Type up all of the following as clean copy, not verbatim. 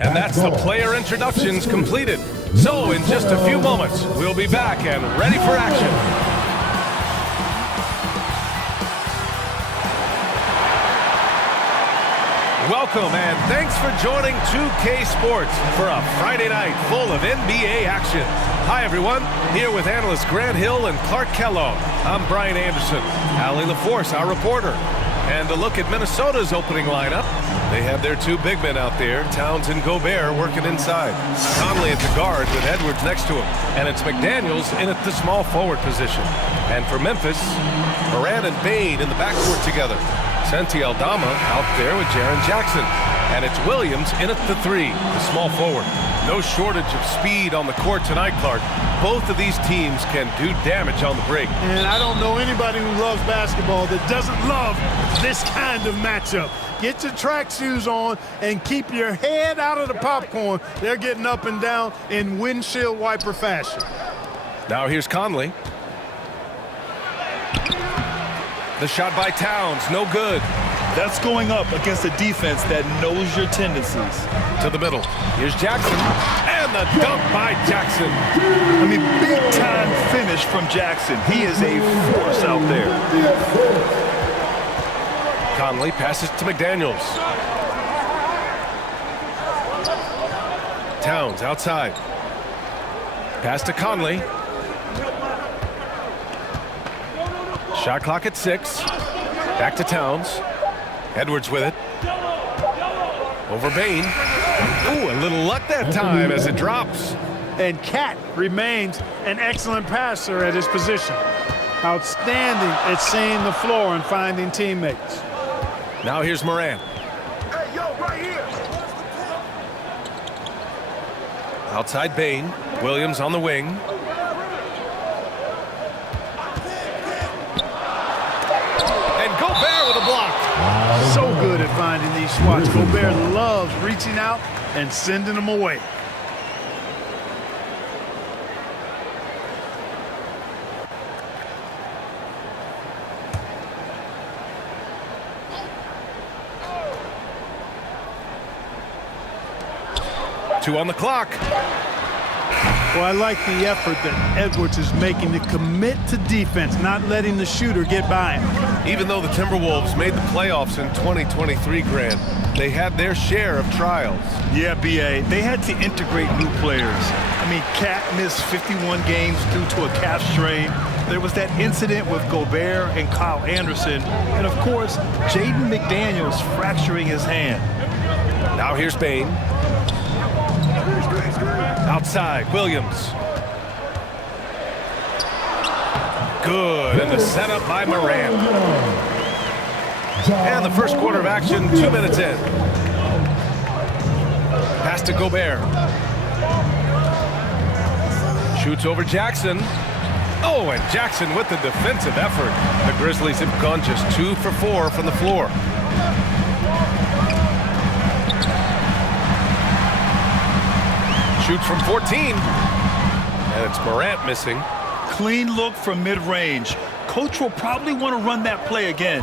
And that's the player introductions completed. So in just a few moments, we'll be back and ready for action. Welcome and thanks for joining 2K Sports for a Friday night full of NBA action. Hi everyone, here with analysts Grant Hill and Clark Kellogg. I'm Brian Anderson, Allie LaForce, our reporter. And a look at Minnesota's opening lineup. They have their two big men out there, Towns and Gobert, working inside. Conley at the guard with Edwards next to him. And it's McDaniels in at the small forward position. And for Memphis, Morant and Bane in the backcourt together. Santi Aldama out there with Jaren Jackson. And it's Williams in at the three, the small forward. No shortage of speed on the court tonight, Clark. Both of these teams can do damage on the break. And I don't know anybody who loves basketball that doesn't love this kind of matchup. Get your track shoes on and keep your head out of the popcorn. They're getting up and down in windshield wiper fashion. Now here's Conley. The shot by Towns, no good. That's going up against a defense that knows your tendencies. To the middle. Here's Jackson. And the dunk by Jackson. I mean, big-time finish from Jackson. He is a force out there. Conley passes to McDaniels. Towns outside. Pass to Conley. Shot clock at 6. Back to Towns. Edwards with it. Over Bane. Ooh, a little luck that time as it drops. And Cat remains an excellent passer at his position. Outstanding at seeing the floor and finding teammates. Now here's Morant. Hey, yo, right here. Outside Bane. Williams on the wing. And Gobert with a block. So good at finding these spots. Gobert loves reaching out and sending them away. Two on the clock. Well, I like the effort that Edwards is making to commit to defense, not letting the shooter get by him. Even though the Timberwolves made the playoffs in 2023, Grant, they had their share of trials. Yeah, B.A., they had to integrate new players. I mean, Cat missed 51 games due to a calf strain. There was that incident with Gobert and Kyle Anderson. And, of course, Jaden McDaniels fracturing his hand. Now here's Bane. Outside, Williams. Good, and the setup by Morant. And the first quarter of action, 2 minutes in. Pass to Gobert. Shoots over Jackson. Oh, and Jackson with the defensive effort. The Grizzlies have gone just 2 for 4 from the floor. Shoots from 14. And it's Morant missing. Clean look from mid-range. Coach will probably want to run that play again.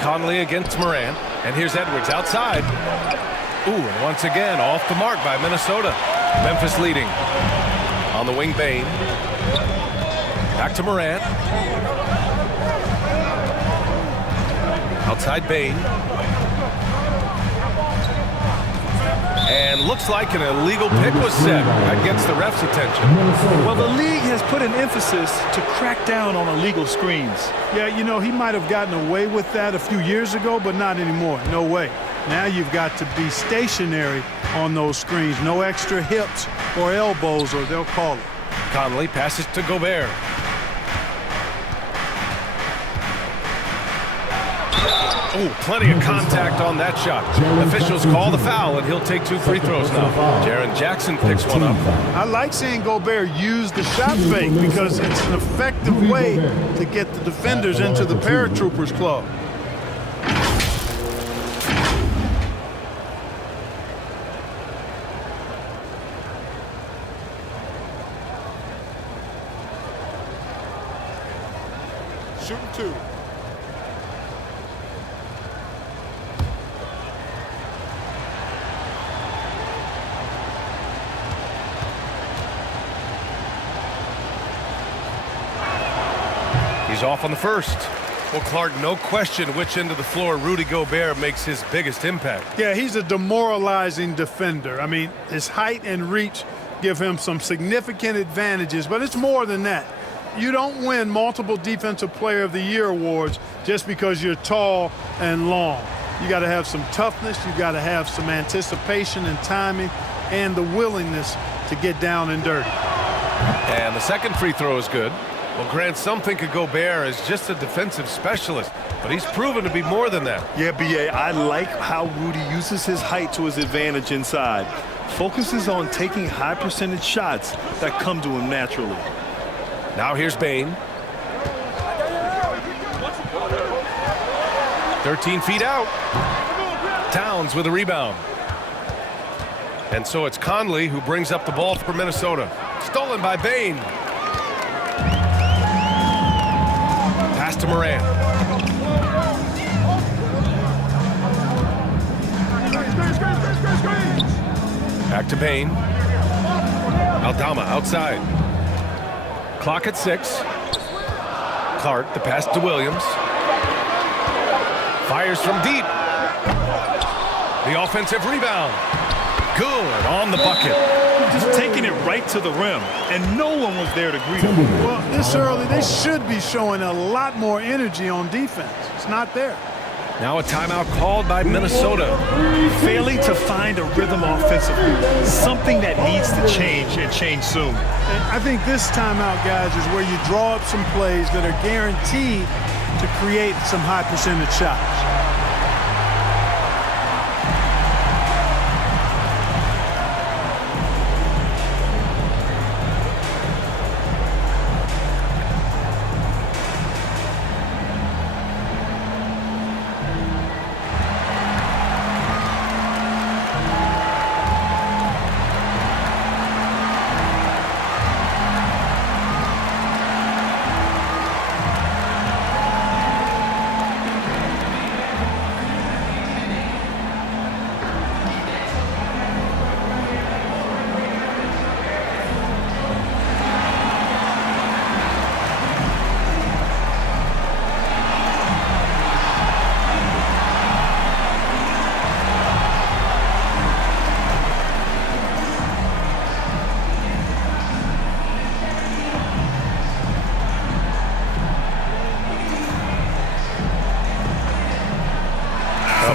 Conley against Morant. And here's Edwards outside. Ooh, and once again, off the mark by Minnesota. Memphis leading. On the wing, Bane. Back to Morant. Outside Bane. And looks like an illegal pick was set. That gets the ref's attention. Well, the league has put an emphasis to crack down on illegal screens. Yeah, you know, he might have gotten away with that a few years ago, but not anymore. No way. Now you've got to be stationary on those screens. No extra hips or elbows, or they'll call it. Conley passes to Gobert. Oh, plenty of contact on that shot. Officials call the foul, and he'll take 2 free throws now. Jaren Jackson picks one up. I like seeing Gobert use the shot fake because it's an effective way to get the defenders into the paratroopers club. Shooting 2. He's off on the first. Well, Clark, no question which end of the floor Rudy Gobert makes his biggest impact. Yeah, he's a demoralizing defender. I mean, his height and reach give him some significant advantages, but it's more than that. You don't win multiple Defensive Player of the Year awards just because you're tall and long. You got to have some toughness. You got to have some anticipation and timing and the willingness to get down and dirty. And the second free throw is good. Well, Grant, some think of Gobert as just a defensive specialist, but he's proven to be more than that. Yeah, B.A., I like how Rudy uses his height to his advantage inside. Focuses on taking high percentage shots that come to him naturally. Now here's Bane. 13 feet out. Towns with a rebound. And so it's Conley who brings up the ball for Minnesota. Stolen by Bane. Pass to Morant. Back to Bane. Aldama outside. Clock at 6. Clark, the pass to Williams. Fires from deep. The offensive rebound. Good on the bucket. Just taking it right to the rim, and no one was there to greet him. Well, this early, they should be showing a lot more energy on defense. It's not there. Now a timeout called by Minnesota. Failing to find a rhythm offensively, something that needs to change and change soon. And I think this timeout, guys, is where you draw up some plays that are guaranteed to create some high percentage shots.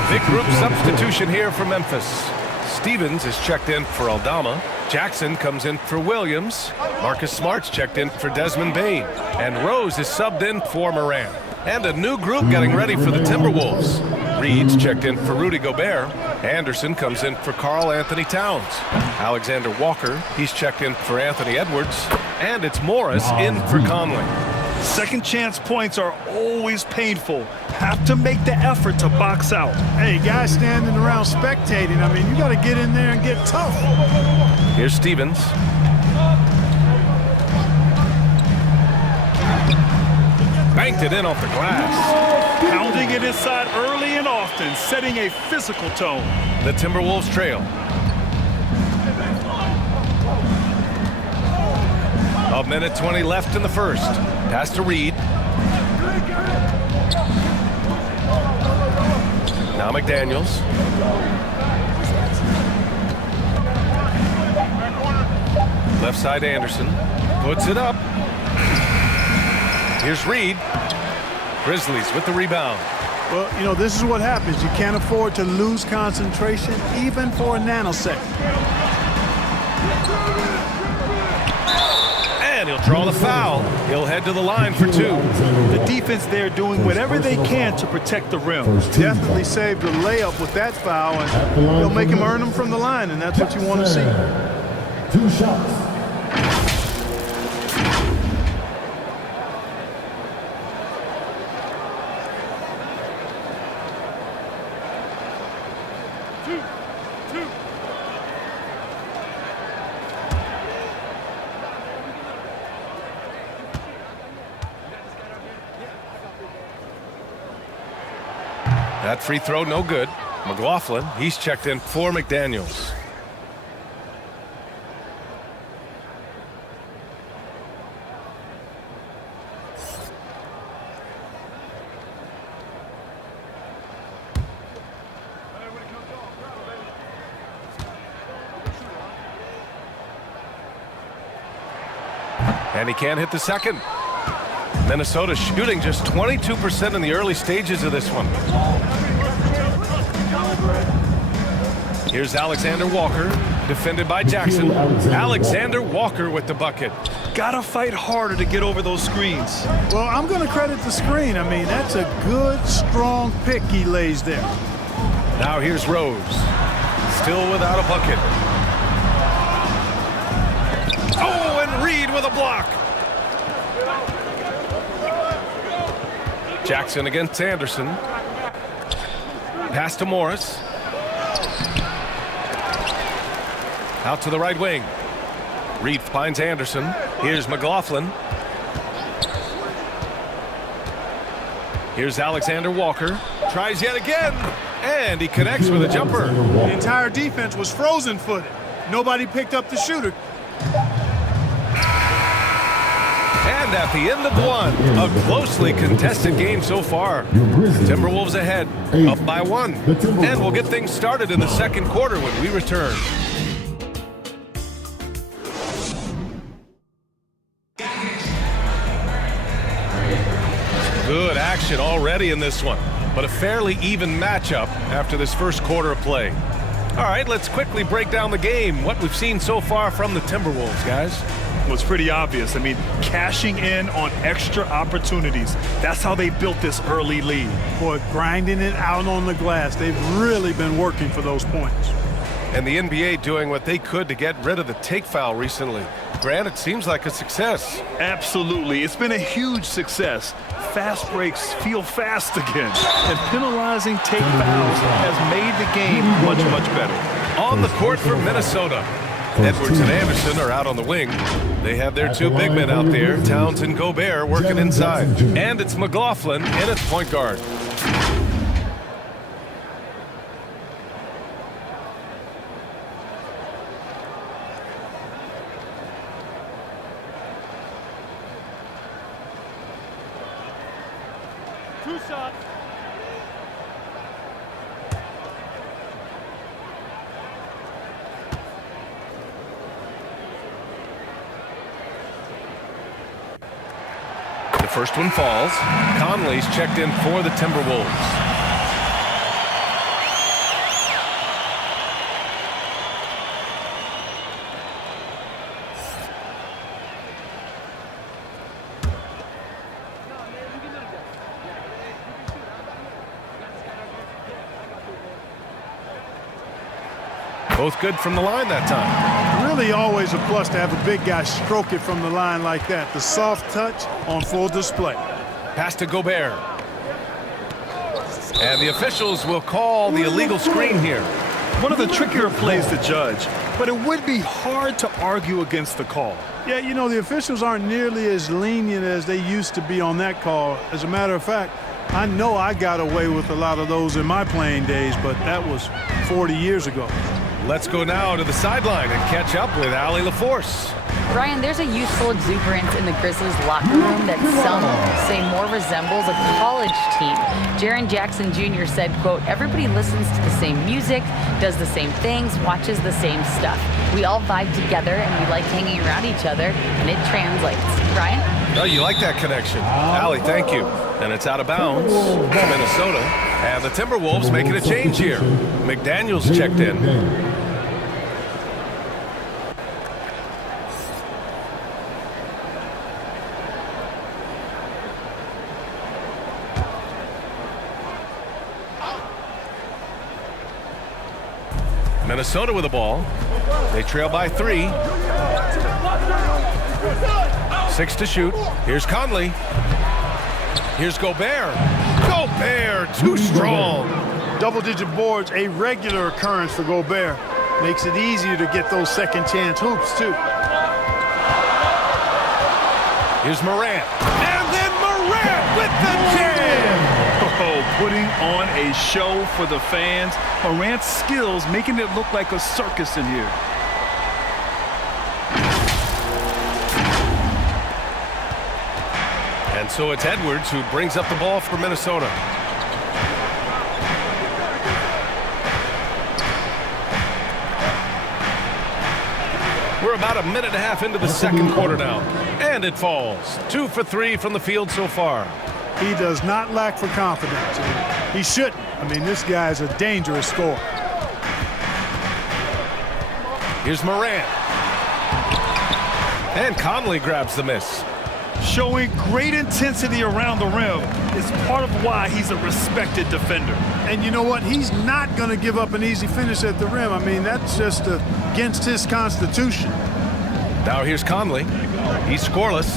Big group substitution here for Memphis. Stevens is checked in for Aldama. Jackson comes in for Williams. Marcus Smart's checked in for Desmond Bane. And Rose is subbed in for Morant. And a new group getting ready for the Timberwolves. Reed's checked in for Rudy Gobert. Anderson comes in for Karl Anthony Towns. Alexander Walker, he's checked in for Anthony Edwards. And it's Morris in for Conley. Second chance points are always painful. Have to make the effort to box out. Hey, guys standing around spectating, I mean, you got to get in there and get tough. Here's Stevens. Banked it in off the glass. Pounding it inside early and often, setting a physical tone. The Timberwolves trail. A minute 20 left in the first. Pass to Reed. Now McDaniels. Left side Anderson. Puts it up. Here's Reed. Grizzlies with the rebound. Well, you know, this is what happens. You can't afford to lose concentration even for a nanosecond. And he'll draw the foul. He'll head to the line for 2. The defense there doing whatever they can to protect the rim. Definitely saved a layup with that foul, and he'll make him earn them from the line, and that's what you want to see. 2 shots. That free throw, no good. McLaughlin, he's checked in for McDaniels. And he can't hit the second. Minnesota shooting just 22% in the early stages of this one. Here's Alexander Walker, defended by Jackson. Alexander Walker with the bucket. Gotta fight harder to get over those screens. Well, I'm going to credit the screen. I mean, that's a good, strong pick he lays there. Now here's Rose, still without a bucket. Oh, and Reed with a block. Jackson against Anderson. Pass to Morris. Out to the right wing. Reed finds Anderson. Here's McLaughlin. Here's Alexander Walker. Tries yet again. And he connects with a jumper. The entire defense was frozen-footed. Nobody picked up the shooter. And at the end of one, a closely contested game so far. Timberwolves ahead, up by 1. And we'll get things started in the second quarter when we return. Good action already in this one, but a fairly even matchup after this first quarter of play. All right, let's quickly break down the game, what we've seen so far from the Timberwolves, guys. Well, it's pretty obvious. I mean, cashing in on extra opportunities. That's how they built this early lead. Boy, grinding it out on the glass. They've really been working for those points. And the NBA doing what they could to get rid of the take foul recently. Grant, it seems like a success. Absolutely. It's been a huge success. Fast breaks feel fast again. And penalizing take fouls has made the game much, much better. On the court for Minnesota. Edwards and Anderson are out on the wing. They have their 2 big men out there, Towns and Gobert, working inside. And it's McLaughlin in at point guard. Two shots. The first one falls. Conley's checked in for the Timberwolves. Both good from the line that time. Really always a plus to have a big guy stroke it from the line like that. The soft touch on full display. Pass to Gobert. And the officials will call the illegal screen here. One of the trickier plays to judge, but it would be hard to argue against the call. Yeah, you know, the officials aren't nearly as lenient as they used to be on that call. As a matter of fact, I know I got away with a lot of those in my playing days, but that was 40 years ago. Let's go now to the sideline and catch up with Allie LaForce. Brian, there's a youthful exuberance in the Grizzlies locker room that some say more resembles a college team. Jaren Jackson Jr. said, quote, "Everybody listens to the same music, does the same things, watches the same stuff. We all vibe together and we like hanging around each other, and it translates." Brian? Oh, you like that connection. Allie, thank you. And it's out of bounds to Minnesota. And the Timberwolves making a change here. McDaniels checked in. Minnesota with the ball. They trail by 3. 6 to shoot. Here's Conley. Here's Gobert. Gobert, too strong. Double-digit boards, a regular occurrence for Gobert. Makes it easier to get those second-chance hoops, too. Here's Morant. And then Morant with the jam. Oh, putting on a show for the fans. Morant's skills making it look like a circus in here. And so it's Edwards who brings up the ball for Minnesota. We're about a minute and a half into the second quarter now. And it falls. 2 for 3 from the field so far. He does not lack for confidence. He shouldn't. I mean, this guy's a dangerous scorer. Here's Morant. And Conley grabs the miss. Showing great intensity around the rim is part of why he's a respected defender. And you know what? He's not going to give up an easy finish at the rim. I mean, that's just against his constitution. Now here's Conley. He's scoreless.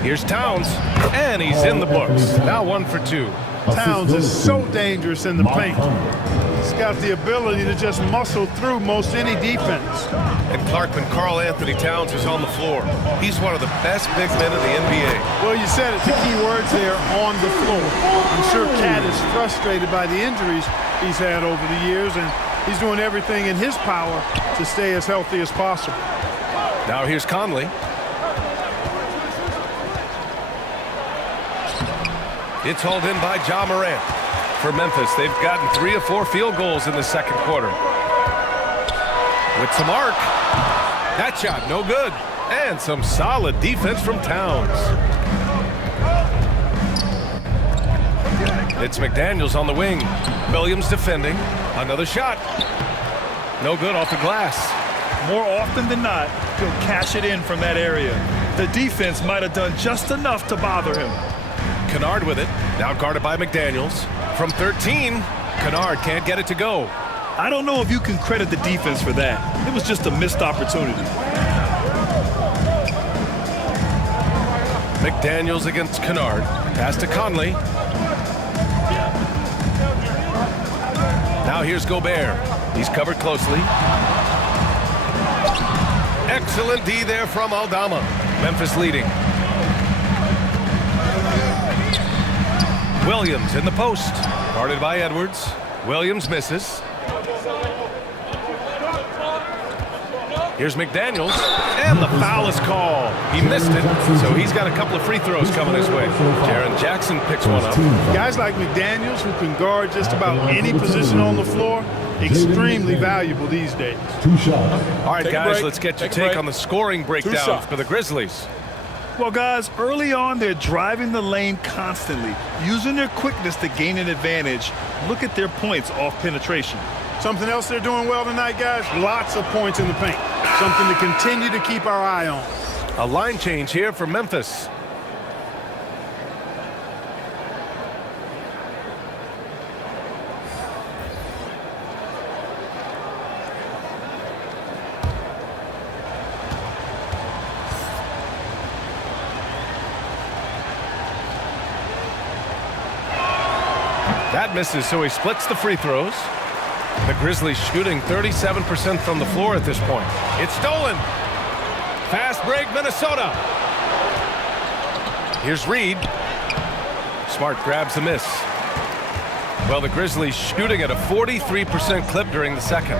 Here's Towns. And he's in the books. Now 1 for 2. Towns is so dangerous in the paint. He's got the ability to just muscle through most any defense. And Clark, when Karl Anthony Towns is on the floor, he's one of the best big men in the NBA. Well, you said it, the key words there, on the floor. I'm sure Cat is frustrated by the injuries he's had over the years, and he's doing everything in his power to stay as healthy as possible. Now here's Conley. It's hauled in by Ja Morant. For Memphis, they've gotten 3 of 4 field goals in the second quarter. With some arc. That shot, no good. And some solid defense from Towns. It's McDaniels on the wing. Williams defending. Another shot. No good off the glass. More often than not, he'll cash it in from that area. The defense might have done just enough to bother him. Kennard with it. Now guarded by McDaniels. From 13, Kennard can't get it to go. I don't know if you can credit the defense for that. It was just a missed opportunity. McDaniels against Kennard. Pass to Conley. Now here's Gobert. He's covered closely. Excellent D there from Aldama. Memphis leading. Williams in the post. Guarded by Edwards. Williams misses. Here's McDaniels. And the foul is called. He missed it, so he's got a couple of free throws coming his way. Jaren Jackson picks one up. Guys like McDaniels, who can guard just about any position on the floor, extremely valuable these days. All right, guys, let's get your take on the scoring breakdown for the Grizzlies. Well, guys, early on, they're driving the lane constantly, using their quickness to gain an advantage. Look at their points off penetration. Something else they're doing well tonight, guys, lots of points in the paint. Something to continue to keep our eye on. A line change here for Memphis. That misses, so he splits the free throws. The Grizzlies shooting 37% from the floor at this point. It's stolen. Fast break, Minnesota. Here's Reed. Smart grabs the miss. Well, the Grizzlies shooting at a 43% clip during the second.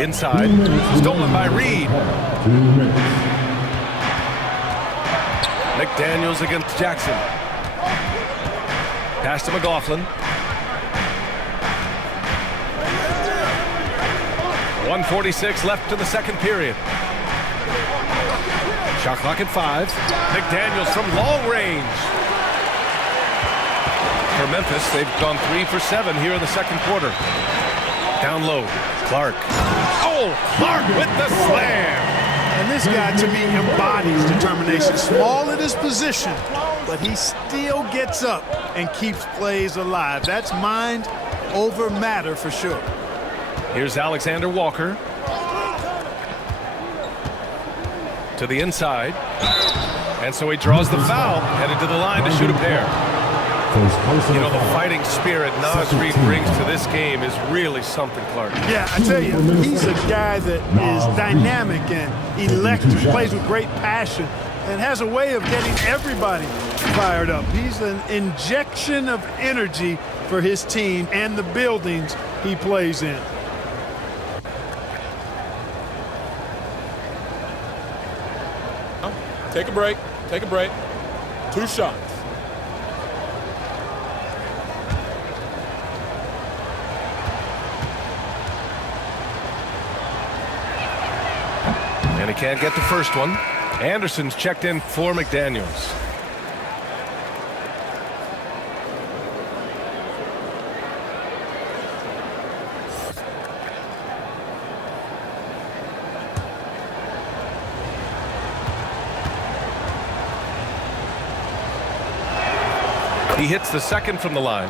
Inside, stolen by Reed. McDaniels against Jackson. Pass to McLaughlin. 1:46 left in the second period. Shot clock at 5. McDaniels from long range. For Memphis, they've gone 3 for 7 here in the second quarter. Down low, Clark. Oh, Clark with the slam. And this guy, to me, embodies determination. Small at his position, but he still gets up and keeps plays alive. That's mind over matter for sure. Here's Alexander Walker. To the inside. And so he draws the foul, headed to the line to shoot a pair. You know, the fighting spirit Naz Reid brings to this game is really something, Clark. Yeah, I tell you, he's a guy that is dynamic and electric, plays with great passion, and has a way of getting everybody fired up. He's an injection of energy for his team and the buildings he plays in. Take a break. Take a break. 2 shots. And he can't get the first one. Anderson's checked in for McDaniels. He hits the second from the line.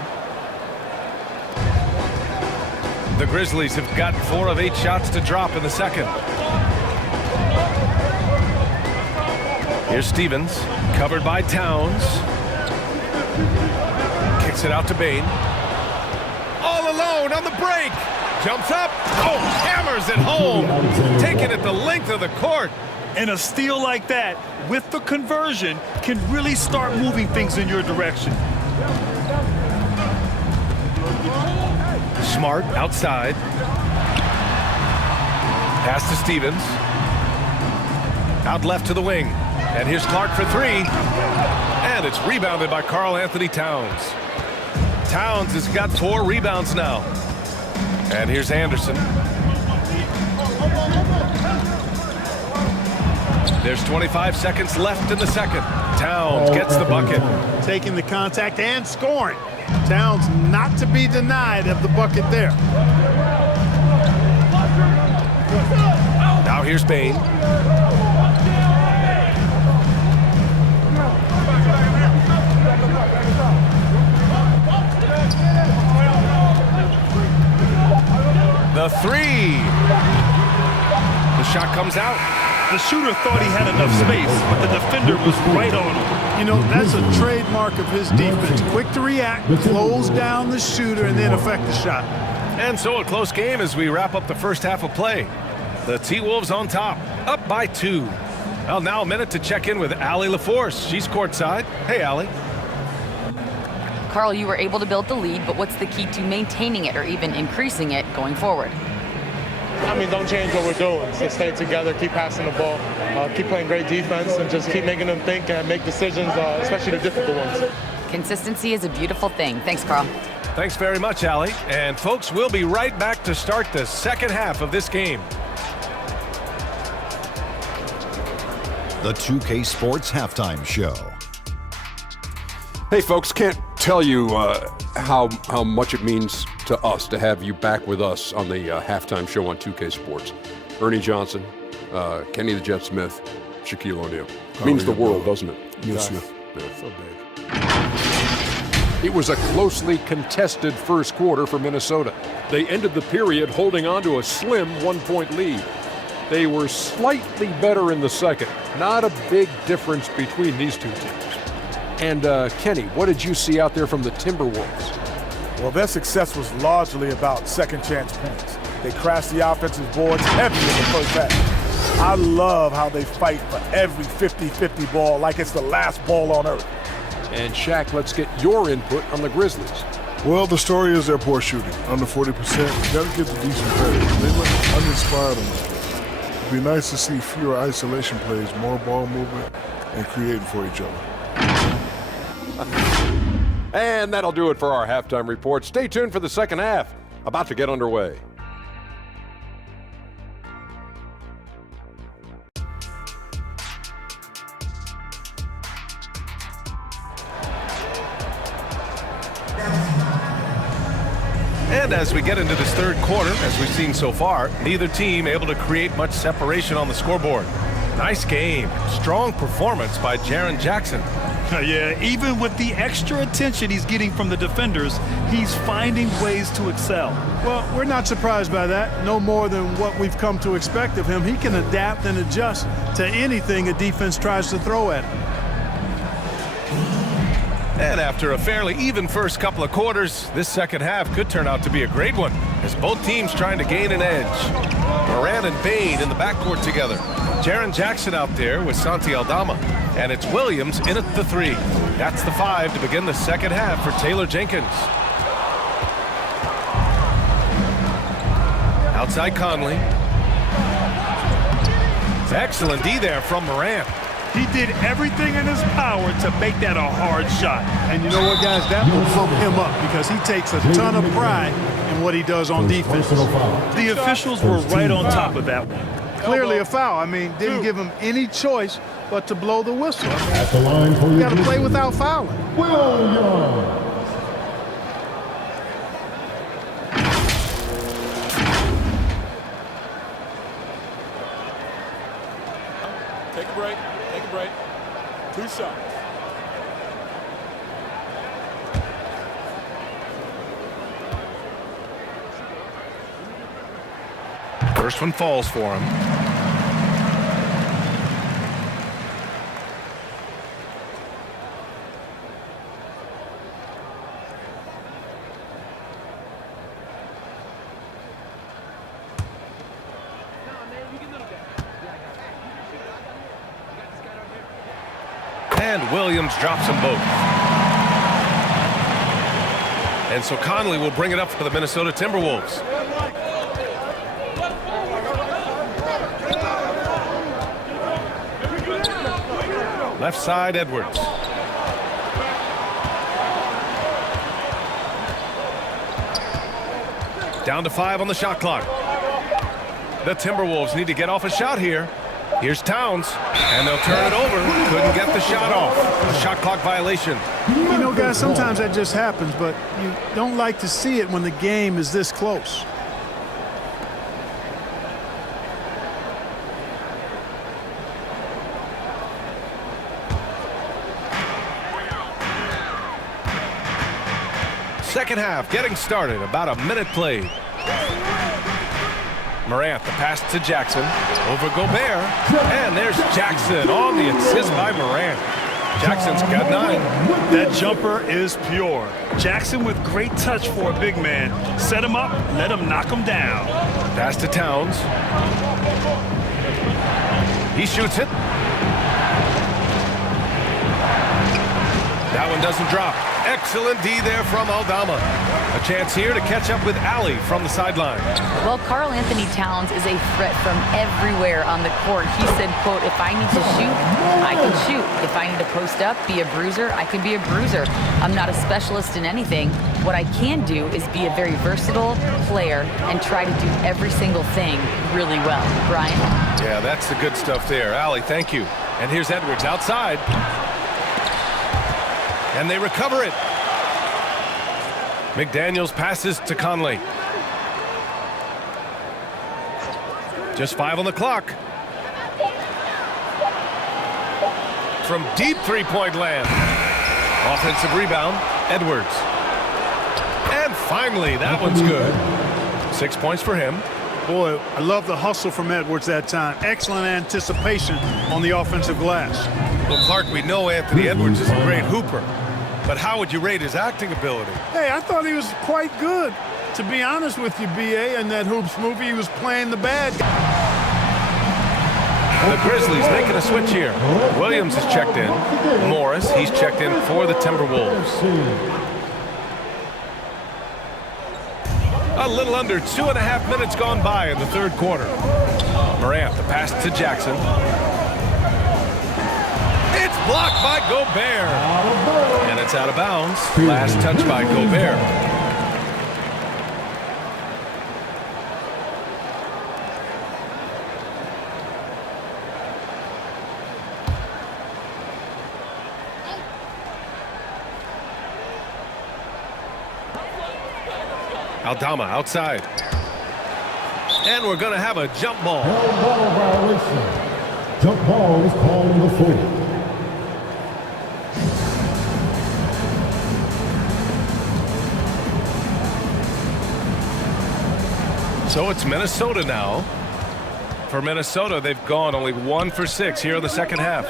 The Grizzlies have got 4 of 8 shots to drop in the second. Here's Stevens, covered by Towns. Kicks it out to Bain. All alone on the break. Jumps up. Oh, hammers it home. Taking it the length of the court. And a steal like that, with the conversion, can really start moving things in your direction. Smart outside. Pass to Stevens. Out left to the wing. And here's Clark for 3. And it's rebounded by Karl Anthony Towns. Towns has got 4 rebounds now. And here's Anderson. There's 25 seconds left in the second. Towns gets the bucket. Taking the contact and scoring. Towns not to be denied of the bucket there. Now here's Bain. The 3. The shot comes out. The shooter thought he had enough space, but the defender was right on him. You know, that's a trademark of his defense. Quick to react, close down the shooter, and then affect the shot. And so a close game as we wrap up the first half of play. The T-Wolves on top, up by 2. Well, now a minute to check in with Allie LaForce. She's courtside. Hey, Allie. Karl, you were able to build the lead, but what's the key to maintaining it or even increasing it going forward? I mean, don't change what we're doing. Just stay together, keep passing the ball, keep playing great defense, and just keep making them think and make decisions, especially the difficult ones. Consistency is a beautiful thing. Thanks, Karl. Thanks very much, Allie. And folks, we'll be right back to start the second half of this game. The 2K Sports Halftime Show. Hey, folks, can't tell you how much it means to us to have you back with us on the halftime show on 2K Sports. Ernie Johnson, Kenny the Jet Smith, Shaquille O'Neal. Means the world, doesn't it? Yes, sir. Yeah. So big. It was a closely contested first quarter for Minnesota. They ended the period holding on to a slim 1-point lead. They were slightly better in the second. Not a big difference between these two teams. And Kenny, what did you see out there from the Timberwolves? Well, their success was largely about second chance points. They crashed the offensive boards heavy in the first half. I love how they fight for every 50-50 ball like it's the last ball on earth. And Shaq, let's get your input on the Grizzlies. Well, the story is their poor shooting, under 40%. You got to give the decent credit. They look uninspired on this one. It'd be nice to see fewer isolation plays, more ball movement, and creating for each other. And that'll do it for our halftime report. Stay tuned for the second half, about to get underway. And as we get into this third quarter, as we've seen so far, neither team able to create much separation on the scoreboard. Nice game. Strong performance by Jaren Jackson. Yeah, even with the extra attention he's getting from the defenders, he's finding ways to excel. Well, we're not surprised by that. No more than what we've come to expect of him. He can adapt and adjust to anything a defense tries to throw at him. And after a fairly even first couple of quarters, this second half could turn out to be a great one, as both teams trying to gain an edge. Moran and Bain in the backcourt together. Jaren Jackson out there with Santi Aldama. And it's Williams in at the 3. That's the 5 to begin the second half for Taylor Jenkins. Outside Conley. Excellent D there from Moran. He did everything in his power to make that a hard shot. And you know what, guys? That will pump him up because he takes a ton of pride in what he does on defense. The officials were right on top of that one. clearly a foul. I mean, didn't give him any choice but to blow the whistle. I mean, you got to play without fouling. Take a break. Take a break. 2 shots. First one falls for him. And Williams drops them both. And so Conley will bring it up for the Minnesota Timberwolves. Left side, Edwards. Down to 5 on the shot clock. The Timberwolves need to get off a shot here. Here's Towns, and they'll turn it over. Couldn't get the shot off. A shot clock violation. You know, guys, sometimes that just happens, but you don't like to see it when the game is this close. Second half getting started. About a minute played. Morant, the pass to Jackson. Over Gobert. And there's Jackson on the assist by Morant. Jackson's got 9. That jumper is pure. Jackson with great touch for a big man. Set him up, let him knock him down. Pass to Towns. He shoots it. That one doesn't drop. Excellent D there from Aldama. A chance here to catch up with Allie from the sideline. Well, Karl Anthony Towns is a threat from everywhere on the court. He said, quote, if I need to shoot, I can shoot. If I need to post up, be a bruiser, I can be a bruiser. I'm not a specialist in anything. What I can do is be a very versatile player and try to do every single thing really well. Brian? Yeah, that's the good stuff there. Allie, thank you. And here's Edwards outside. And they recover it. McDaniels passes to Conley. Just 5 on the clock. From deep three-point land. Offensive rebound, Edwards. And finally, that one's good. 6 points for him. Boy, I love the hustle from Edwards that time. Excellent anticipation on the offensive glass. Well, Clark, we know Anthony Edwards is a great hooper. But how would you rate his acting ability? Hey, I thought he was quite good. To be honest with you, B.A., in that Hoops movie, he was playing the bad guy. The Grizzlies making a switch here. Williams is checked in. Morris, he's checked in for the Timberwolves. A little under 2.5 minutes gone by in the third quarter. Morant, the pass to Jackson. It's blocked by Gobert. And it's out of bounds. Last touch by Gobert. Aldama outside. And we're going to have a jump ball. Ball violation. Jump ball is called on the floor. So it's Minnesota now. For Minnesota, they've gone only 1 for 6 here in the second half.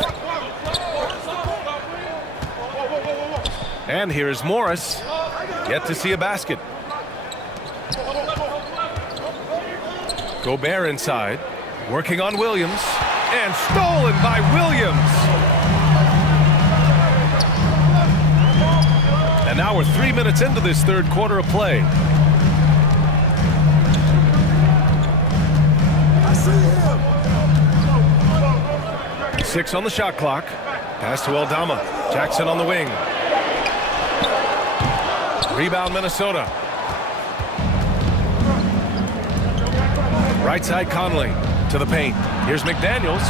And here's Morris. Yet to see a basket. Gobert inside. Working on Williams. And stolen by Williams. And now we're 3 minutes into this third quarter of play. 6 on the shot clock. Pass to Aldama. Jackson on the wing. Rebound Minnesota. Right side Conley. To the paint. Here's McDaniels.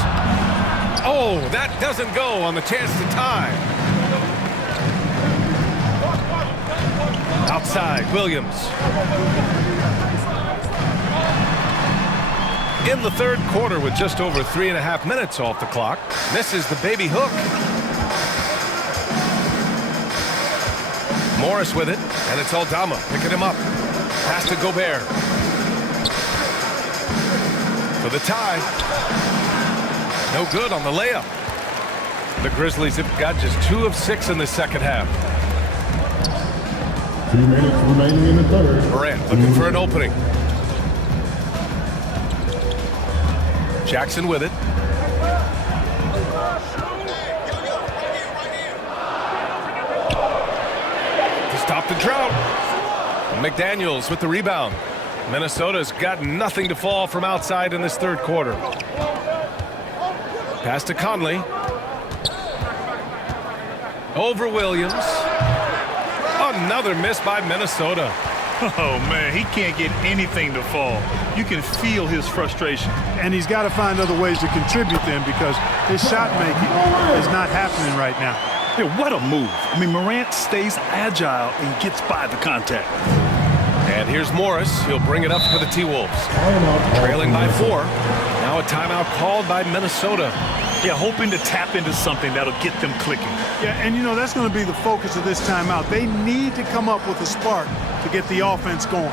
Oh, that doesn't go on the chance to tie. Outside, Williams. In the third quarter with just over 3.5 minutes off the clock. Misses the baby hook. Morris with it, and it's Aldama picking him up. Pass to Gobert. For the tie. No good on the layup. The Grizzlies have got just 2 of 6 in the second half. 2 minutes remaining in the third. Morant looking for an opening. Jackson with it. To stop the drought. McDaniels with the rebound. Minnesota's got nothing to fall from outside in this third quarter. Pass to Conley. Over Williams. Another miss by Minnesota. Oh, man, he can't get anything to fall. You can feel his frustration. And he's got to find other ways to contribute then, because his shot making is not happening right now. Yeah, what a move. I mean, Morant stays agile and gets by the contact. And here's Morris. He'll bring it up for the T-Wolves. Trailing by 4. Now a timeout called by Minnesota. Yeah, hoping to tap into something that'll get them clicking. Yeah, and you know, that's going to be the focus of this timeout. They need to come up with a spark to get the offense going.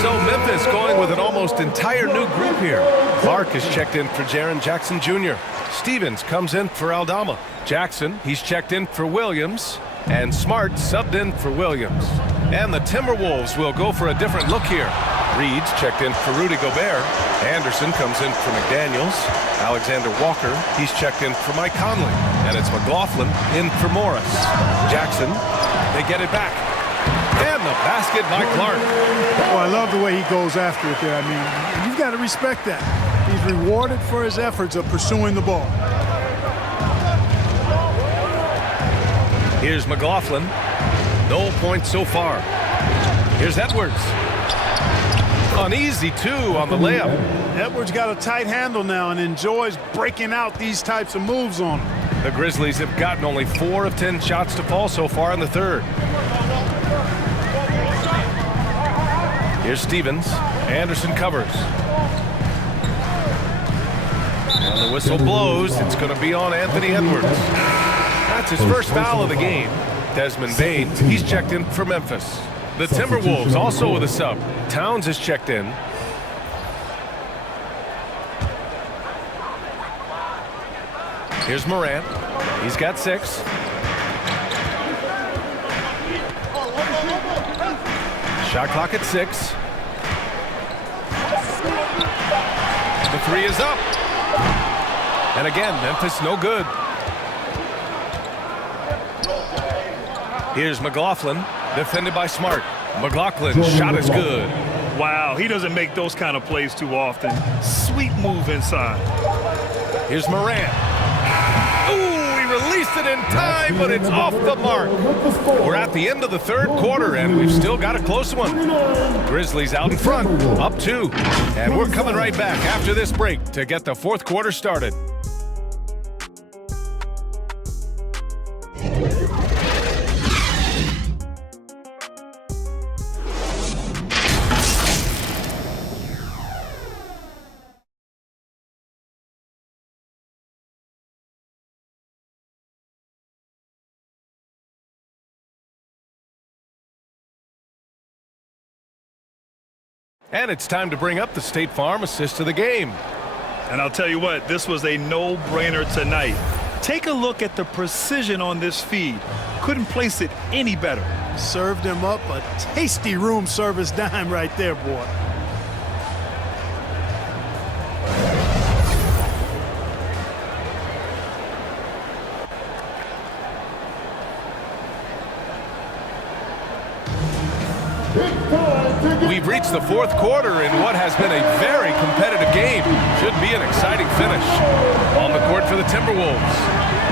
So Memphis going with an almost entire new group here. Clark is checked in for Jaren Jackson Jr. Stevens comes in for Aldama. Jackson, he's checked in for Williams. And Smart subbed in for Williams. And the Timberwolves will go for a different look here. Reed's checked in for Rudy Gobert. Anderson comes in for McDaniels. Alexander Walker, he's checked in for Mike Conley. And it's McLaughlin in for Morris. Jackson, they get it back. And the basket by Clark. Well, I love the way he goes after it there. I mean, you've got to respect that. He's rewarded for his efforts of pursuing the ball. Here's McLaughlin. No points so far. Here's Edwards. An easy 2 on the layup. Edwards got a tight handle now and enjoys breaking out these types of moves on him. The Grizzlies have gotten only 4 of 10 shots to fall so far in the third. Here's Stevens. Anderson covers. And the whistle blows. It's going to be on Anthony Edwards. That's his first foul of the game. Desmond Bane, he's checked in for Memphis. The Timberwolves also with a sub. Towns is checked in. Here's Morant. He's got 6. Shot clock at 6. The 3 is up. And again, Memphis no good. Here's McLaughlin, defended by Smart. McLaughlin's shot is good. Wow, he doesn't make those kind of plays too often. Sweet move inside. Here's Morant. Ooh, he released it in time, but it's off the mark. We're at the end of the third quarter, and we've still got a close one. Grizzlies out in front, up 2. And we're coming right back after this break to get the fourth quarter started. And it's time to bring up the State Farm assist of the game. And I'll tell you what, this was a no-brainer tonight. Take a look at the precision on this feed. Couldn't place it any better. Served him up a tasty room service dime right there, boy. We've reached the fourth quarter in what has been a very competitive game. Should be an exciting finish. On the court for the Timberwolves,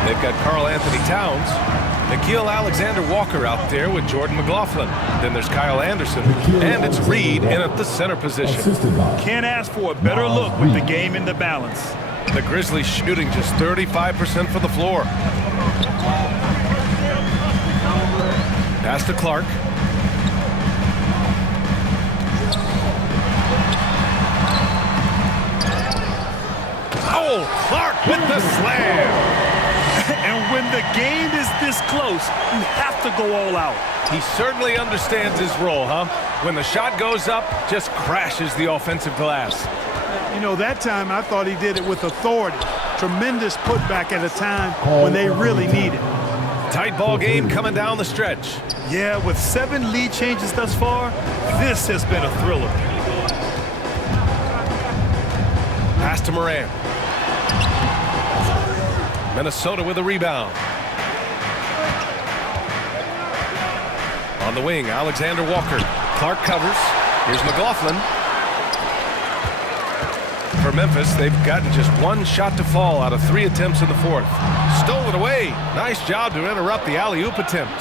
they've got Karl Anthony Towns, Nickeil Alexander-Walker out there with Jordan McLaughlin. Then there's Kyle Anderson, and it's Reed in at the center position. Can't ask for a better look with the game in the balance. The Grizzlies shooting just 35% from the floor. Pass to Clark. Oh, Clark with the slam. And when the game is this close, you have to go all out. He certainly understands his role, huh? When the shot goes up, just crashes the offensive glass. You know, that time I thought he did it with authority. Tremendous putback at a time when they really need it. Tight ball game coming down the stretch. Yeah, with 7 lead changes thus far, this has been a thriller. Pass to Moran. Minnesota with a rebound. On the wing, Alexander Walker. Clark covers. Here's McLaughlin. For Memphis, they've gotten just 1 shot to fall out of 3 attempts in the fourth. Stolen away. Nice job to interrupt the alley-oop attempt.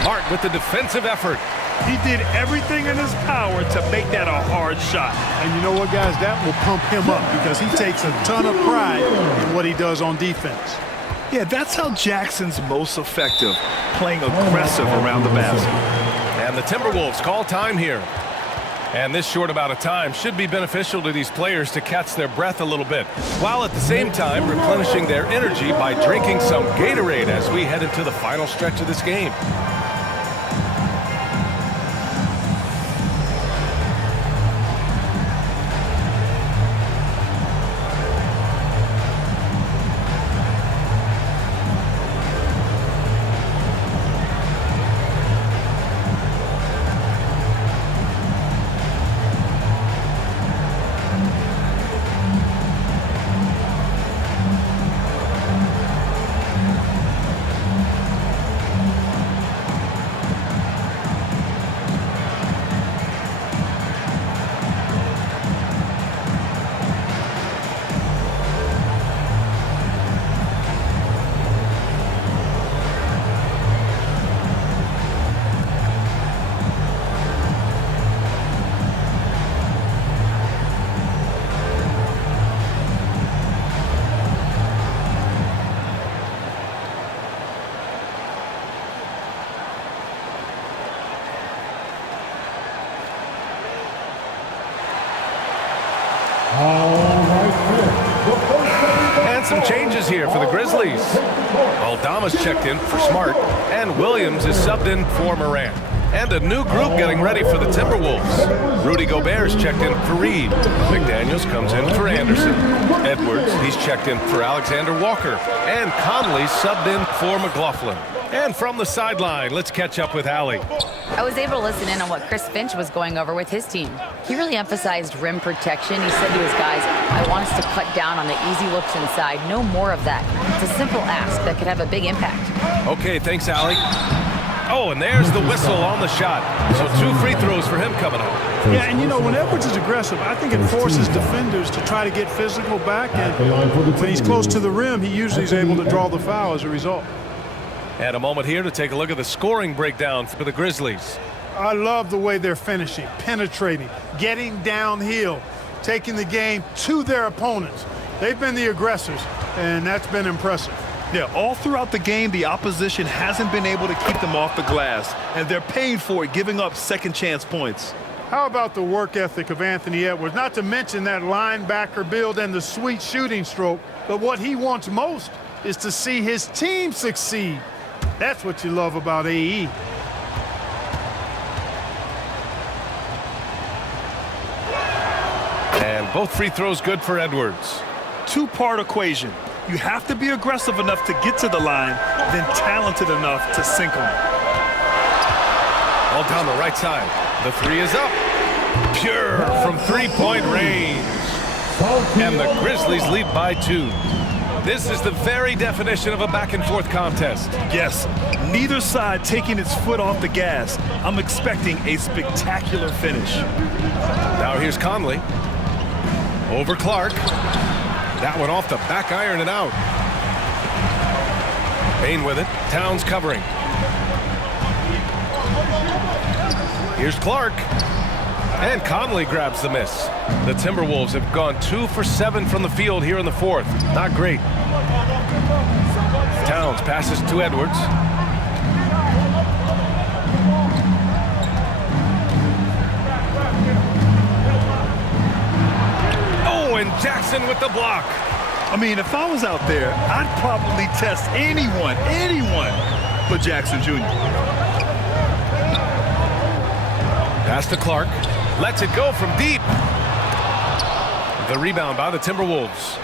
Smart with the defensive effort. He did everything in his power to make that a hard shot. And you know what, guys? That will pump him up because he takes a ton of pride in what he does on defense. Yeah, that's how Jackson's most effective, playing aggressive around the basket. And the Timberwolves call time here. And this short amount of time should be beneficial to these players to catch their breath a little bit, while at the same time replenishing their energy by drinking some Gatorade as we head into the final stretch of this game. And some changes here for the Grizzlies. Aldama's checked in for Smart, and Williams is subbed in for Moran. And a new group getting ready for the Timberwolves. Rudy Gobert's checked in for Reed. McDaniels comes in for Anderson. Edwards, he's checked in for Alexander Walker. And Conley's subbed in for McLaughlin. And from the sideline, let's catch up with Allie. I was able to listen in on what Chris Finch was going over with his team. He really emphasized rim protection. He said to his guys, I want us to cut down on the easy looks inside. No more of that. It's a simple ask that could have a big impact. Okay, thanks, Allie. Oh, and there's the whistle on the shot. So 2 free throws for him coming up. Yeah, and you know, when Edwards is aggressive, I think it forces defenders to try to get physical back. And when he's close to the rim, he usually is able to draw the foul as a result. And a moment here to take a look at the scoring breakdown for the Grizzlies. I love the way they're finishing, penetrating, getting downhill, taking the game to their opponents. They've been the aggressors, and that's been impressive. Yeah, all throughout the game, the opposition hasn't been able to keep them off the glass, and they're paying for it, giving up second chance points. How about the work ethic of Anthony Edwards? Not to mention that linebacker build and the sweet shooting stroke, but what he wants most is to see his team succeed. That's what you love about AE. And both free throws good for Edwards. Two-part equation. You have to be aggressive enough to get to the line, then talented enough to sink them. All down the right side. The three is up. Pure from three-point range. And the Grizzlies lead by 2. This is the very definition of a back-and-forth contest. Yes, neither side taking its foot off the gas. I'm expecting a spectacular finish. Now here's Conley. Over Clark. That one off the back iron and out. Payne with it. Towns covering. Here's Clark. And Conley grabs the miss. The Timberwolves have gone 2 for 7 from the field here in the fourth. Not great. Towns passes to Edwards. Oh, and Jackson with the block. I mean, if I was out there, I'd probably test anyone but Jackson Jr. Pass to Clark. Lets it go from deep. The rebound by the Timberwolves.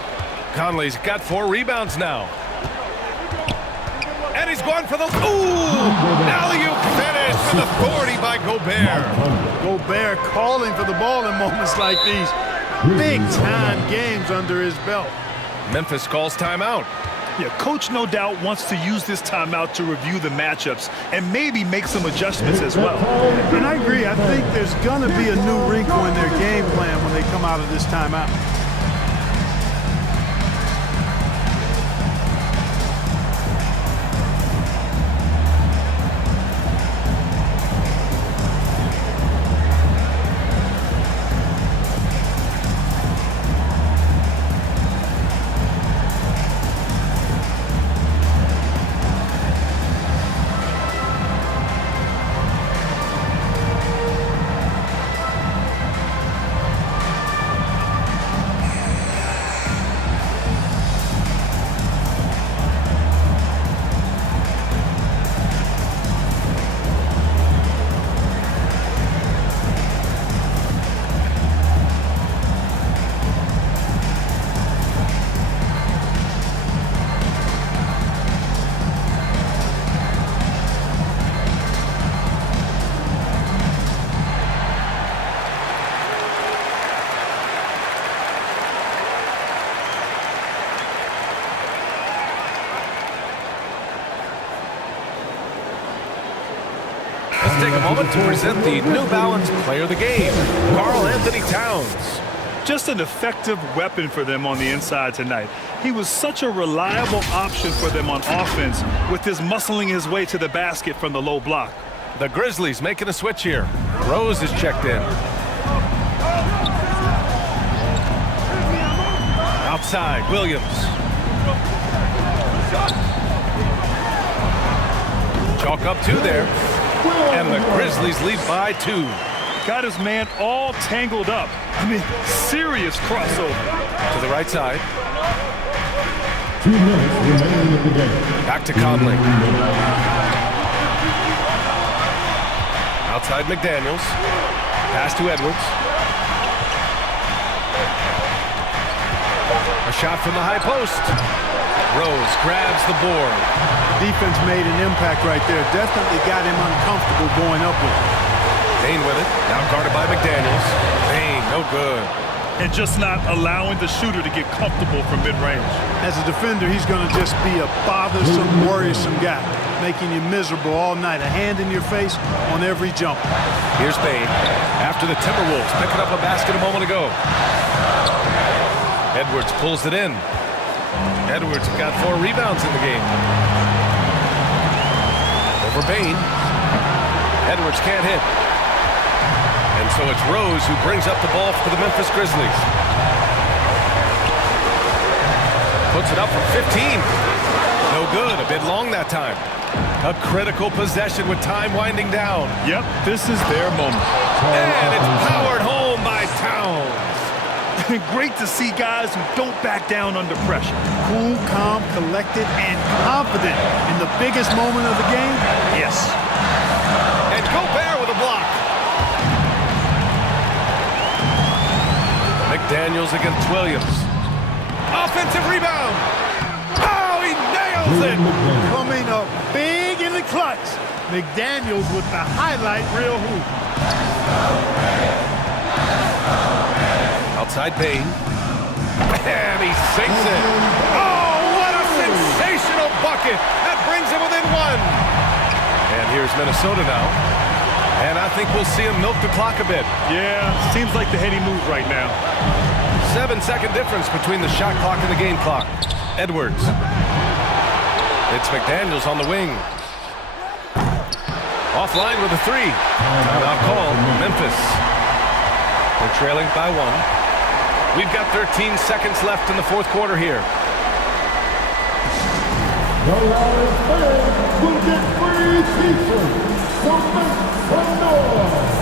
Conley's got 4 rebounds now. And he's going for the... Ooh! Alley-oop finish with authority by Gobert. Gobert calling for the ball in moments like these. Big-time games under his belt. Memphis calls timeout. Yeah, coach no doubt wants to use this timeout to review the matchups and maybe make some adjustments as well. And I agree. I think there's going to be a new wrinkle in their game plan when they come out of this timeout. Let's take a moment to present the New Balance Player of the Game, Karl Anthony Towns. Just an effective weapon for them on the inside tonight. He was such a reliable option for them on offense with his muscling his way to the basket from the low block. The Grizzlies making a switch here. Rose is checked in. Outside, Williams. Chalk up 2 there. And the Grizzlies lead by 2. Got his man all tangled up. I mean, serious crossover. To the right side. 2 minutes remaining in the game. Back to Conley. Outside McDaniels. Pass to Edwards. A shot from the high post. Rose grabs the board. Defense made an impact right there. Definitely got him uncomfortable going up with it. Payne with it. Now guarded by McDaniels. Payne, no good. And just not allowing the shooter to get comfortable from mid-range. As a defender, he's going to just be a bothersome, worrisome guy, making you miserable all night. A hand in your face on every jump. Here's Payne. After the Timberwolves picking up a basket a moment ago. Edwards pulls it in. Edwards got 4 rebounds in the game. Over Payne. Edwards can't hit. And so it's Rose who brings up the ball for the Memphis Grizzlies. Puts it up from 15. No good, a bit long that time. A critical possession with time winding down. Yep, this is their moment. And it's powered home by Towns. Great to see guys who don't back down under pressure. Cool, calm, collected, and confident in the biggest moment of the game. Yes. And Gobert with a block. McDaniels against Williams. Offensive rebound. Oh, he nails it. Coming up big in the clutch. McDaniels with the highlight reel hoop. Outside Payne. And he sinks it. Oh, what a sensational bucket. That brings him within one. And here's Minnesota now. And I think we'll see him milk the clock a bit. Yeah, seems like the heady move right now. 7-second difference between the shot clock and the game clock. Edwards. It's McDaniels on the wing. Offline with a three. Timeout called. Memphis. They're trailing by 1. We've got 13 seconds left in the fourth quarter here. The Raleigh fans will get free t-shirts. So make some noise.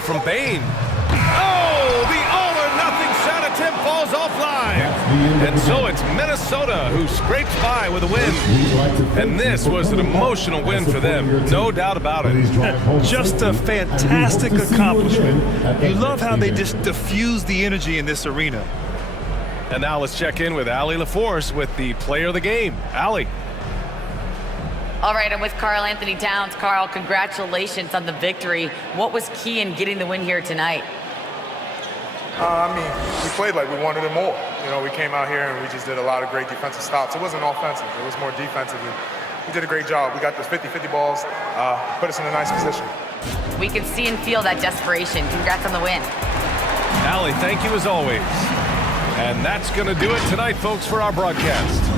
From Bain. Oh, the all-or-nothing shot attempt falls offline. And so it's Minnesota who scrapes by with a win. And this was an emotional win for them, no doubt about it. Just a fantastic accomplishment. You love how they just diffuse the energy in this arena. And now let's check in with Allie LaForce with the player of the game. Allie. All right, I'm with Karl Anthony Towns. Karl, congratulations on the victory. What was key in getting the win here tonight? We played like we wanted it more. You know, we came out here and we just did a lot of great defensive stops. It wasn't offensive. It was more defensive. And we did a great job. We got those 50-50 balls, put us in a nice position. We can see and feel that desperation. Congrats on the win. Allie, thank you as always. And that's going to do it tonight, folks, for our broadcast.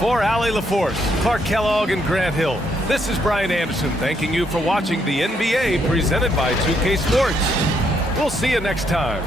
For Allie LaForce, Clark Kellogg, and Grant Hill, this is Brian Anderson thanking you for watching the NBA presented by 2K Sports. We'll see you next time.